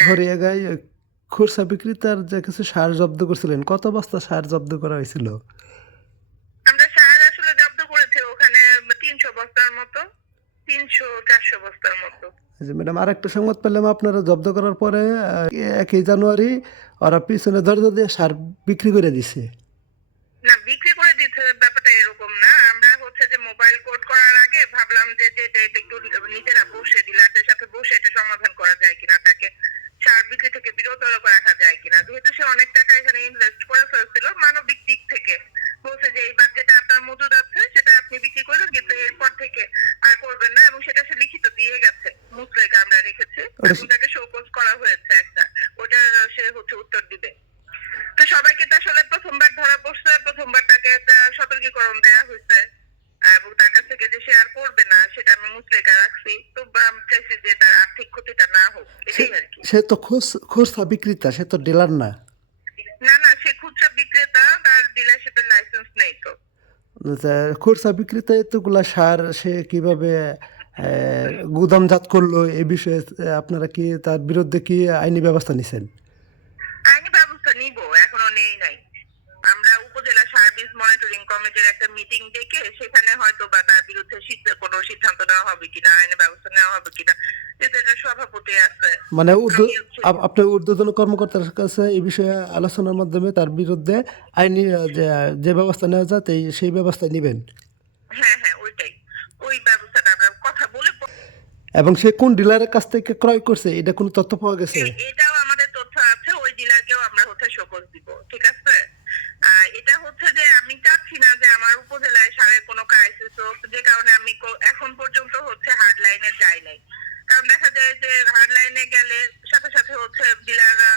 হ্যাঁ। হরিয়াগাঁয় খুরসা বিক্রেতার যে কিছু সার জব্দ করছিলেন, কত বস্তা সার জব্দ করা হয়েছিল? আমরা সার আসলে জব্দ করেছি ওখানে ৩০০ বস্তার মতো। ৩০০-৪০০ বস্তার মতো। জি ম্যাডাম, আরেকটা সংবাদ পেলাম আপনারা জব্দ করার পরে ১ই জানুয়ারি ওরা পিছনে দরজা দিয়ে সার বিক্রি করে দিছে। না, বিক্রি করে দিচ্ছে ব্যাপারটা এরকম না। আমরা হচ্ছে যে মোবাইল কোড করার আগে ভাবলাম যে এটা একটু নিজেরা বসে ডিলারদের সাথে বসে এটা সমাধান করা যায় কিনা, তাকে সার বিক্রি থেকে বিরত রাখা যায় কিনা। যেহেতু সে অনেক টাকা এখানে ইনভেস্ট করে ফেলছিল মানবিক দিক থেকে, বলছে যে এইবার যেটা আপনার মজুদ আছে সেটা আপনি বিক্রি করবেন, কিন্তু এরপর থেকে আর করবেন না, এবং সেটা সে লিখিত দিয়ে গেছে। মুসলেকা আমরা রেখেছি ওটা এবং তাকে শোকজ করা হয়েছে একটা, ওটার সে হচ্ছে উত্তর দিবে। তো সবাইকে তো আসলে প্রথমবার ধরা পড়ছে, প্রথমবার তাকে একটা সতর্কীকরণ দেওয়া হয়েছে এবং তার কাছ থেকে যে সে আর করবে না সেটা আমি মুচলেকা রাখছি। তো আমি চাইছি যে তার আর্থিক ক্ষতিটা না হোক, সে এটাই আর কি। সে তো খুচরা বিক্রেতা, সে তো ডিলার না। না না, সে খুচরা বিক্রেতা, তার ডিলারশিপের লাইসেন্স নেই তো। তা খুচরা বিক্রেতা এতগুলা সার সে কিভাবে গুদামজাত করলো, এ বিষয়ে আপনারা কি তার বিরুদ্ধে কি আইনি ব্যবস্থা নিছেন? আইনি ব্যবস্থা নিব, এখনো নেই নাই। আমরা উপজেলা সার্ভিস মনিটরিং কমিটির একটা মিটিং ডেকে সেখানে হয়তো বা তার বিরুদ্ধে কোনো সিদ্ধান্ত নেওয়া হবে কিনা, আইনি ব্যবস্থা নেওয়া হবে কিনা, যেটা সভাপতি আছে। মানে আপনার ঊর্ধ্বতন কর্মকর্তার কাছে এই বিষয়ে আলোচনার মাধ্যমে তার বিরুদ্ধে আইনি যে ব্যবস্থা নেওয়া যায় সেই ব্যবস্থা নেবেন। হ্যাঁ হ্যাঁ, ওইটাই, ওই ব্যবস্থাটা আমরা কথা বলে এবং সে কোন ডিলারের কাছ থেকে ক্রয় করছে এটা কোনো তথ্য পাওয়া গেছে? এটাও আমাদের তথ্য আছে, ওই ডিলারকেও আমরা হচ্ছে শোকজ দিব, ঠিক আছে। এটা হচ্ছে যে আমি চাচ্ছি না যে আমার উপজেলায় সারের কোনো ক্রাইসিস হোক, যে কারণে আমি এখন পর্যন্ত হচ্ছে হার্ড লাইনে যাই নাই। কারণ দেখা যায় যে হার্ড লাইনে গেলে সাথে সাথে হচ্ছে ডিলাররা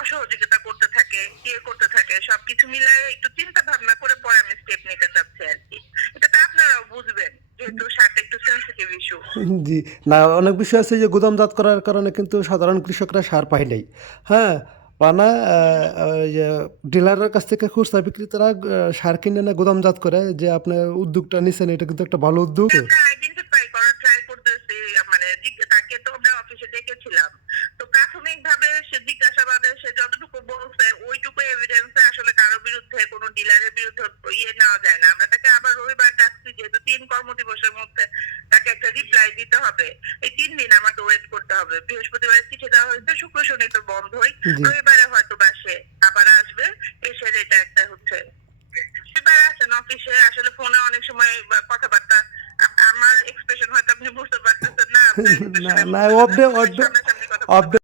অসহযোগিতা করতে থাকে, করতে থাকে, সবকিছু মিলায়ে একটু চিন্তা ভাবনা করে পরে আমি স্টেপ নিতে চাচ্ছি আর কি। এটা তো আপনারাও বুঝবেন, যেহেতু সারটা একটু সেন্সিটিভ ইস্যু। জি, না অনেক বিষয় আছে যে গুদামজাত করার কারণে কিন্তু সাধারণ কৃষকরা সার পায় নাই। হ্যাঁ, পানা ডিলারের কাছ থেকে খুচরা বিক্রেতারা সার কিনে না গুদামজাত করে, যে আপনার উদ্যোগটা নিছেন এটা কিন্তু একটা ভালো উদ্যোগ। আমরা আইডেন্টিফাই করার ট্রাই করতেছি, মানে তাকে তো আমরা অফিসে ডেকেছিলাম। তো প্রাথমিকভাবে সে জিজ্ঞাসাবাদে সে যতটুকু বলছে ওইটুকু এভিডেন্সে আসলে কারো বিরুদ্ধে, কোনো ডিলারের বিরুদ্ধে নেওয়া যায় না। আমরা তাকে আবার রবিবার ডাকছি, যেহেতু 3 কর্মদিবসের মধ্যে তাকে একটা রিপ্লাই দিতে হবে। এই 3 দিন আমাকে ওয়েট করতে হবে। বৃহস্পতিবারে চিঠি দেওয়া হয়েছে, শুক্র শনি তো বন্ধই, জি রবিবারে হয়তো বা সে আবার আসবে। এসে এটা একটা হচ্ছে রবিবার আসেন অফিসে, আসলে ফোনে অনেক সময় কথাবার্তা, আমার এক্সপ্রেশন হয়তো আপনি বুঝতে পারতেছেন না, আপনার না এক্সপ্রেশনে না, বুঝতে পারতেছেন, অফ সামনাসামনি কথা ডে বলতে